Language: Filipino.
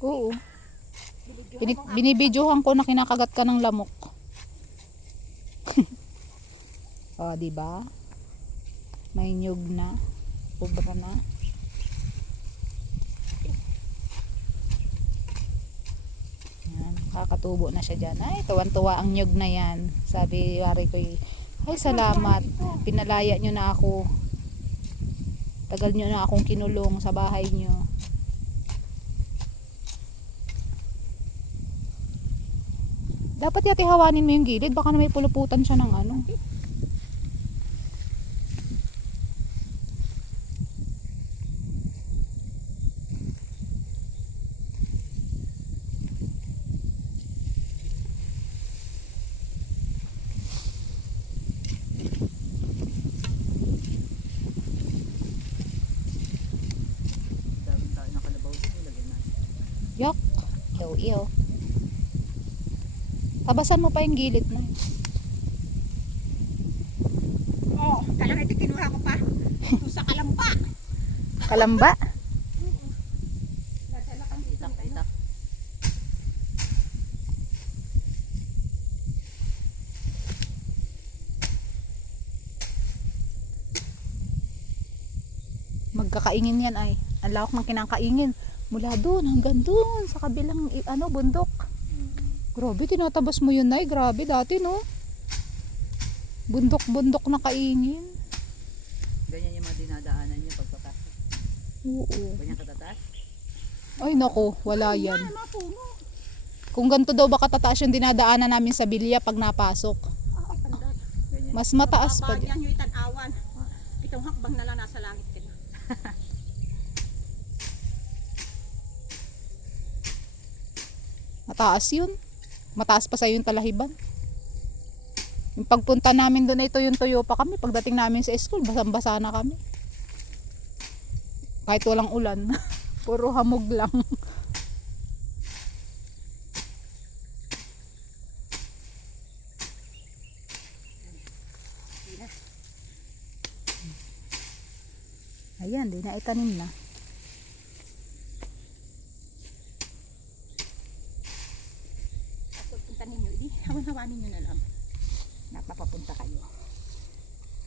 Oo. Binibidyohan ko na kinakagat ka ng lamok. O, di ba? May nyug na. Ubra na. Yan, kakatubo na siya dyan. Ay, tuwan-tuwa ang nyug na yan. Sabi, wari ko, ay salamat. Pinalaya nyo na ako. Tagal nyo na akong kinulong sa bahay nyo. Dapat yati hawanin mo yung gilid. Baka na may puluputan siya ng ano. Daming tayo ng kalabaw din. Ilagay natin. Yok. Iyo. Tabasan mo pa yung gilid na. Oh, talaga ito kinuha ko pa. Ito sa kalamba. Kalamba? Nadala kang Itak, itak. Magkakaingin yan ay. Ang lawak ng kinakaingin. Mula doon hanggang doon sa kabilang bundok. Grabe, tinatabas mo yun ay. Grabe dati no. Bundok-bundok na kaingin. Ganyan yung mga dinadaanan nyo pagpapasok. Oo. Ganyan katataas. Ay nako, wala yan. Yan, mga puno. Kung ganito daw baka tataas yung dinadaanan namin sa Bilya pag napasok. Ah, pandad. Ganyan. Mas mataas pa Babaan dyan. yan yung itanawan. Itong hakbang na lang nasa langit ka na. Mataas yun. Mataas pa sa yung Talahiban. Yung pagpunta namin doon ay tuyong-tuyo pa kami. Pagdating namin sa school, basang-basa na kami. Kahit walang ulan. Puro hamog lang. Ayan, di na itanim na. Tapos punta ninyo, hawan-hawanin nyo na lang. Napapapunta kayo.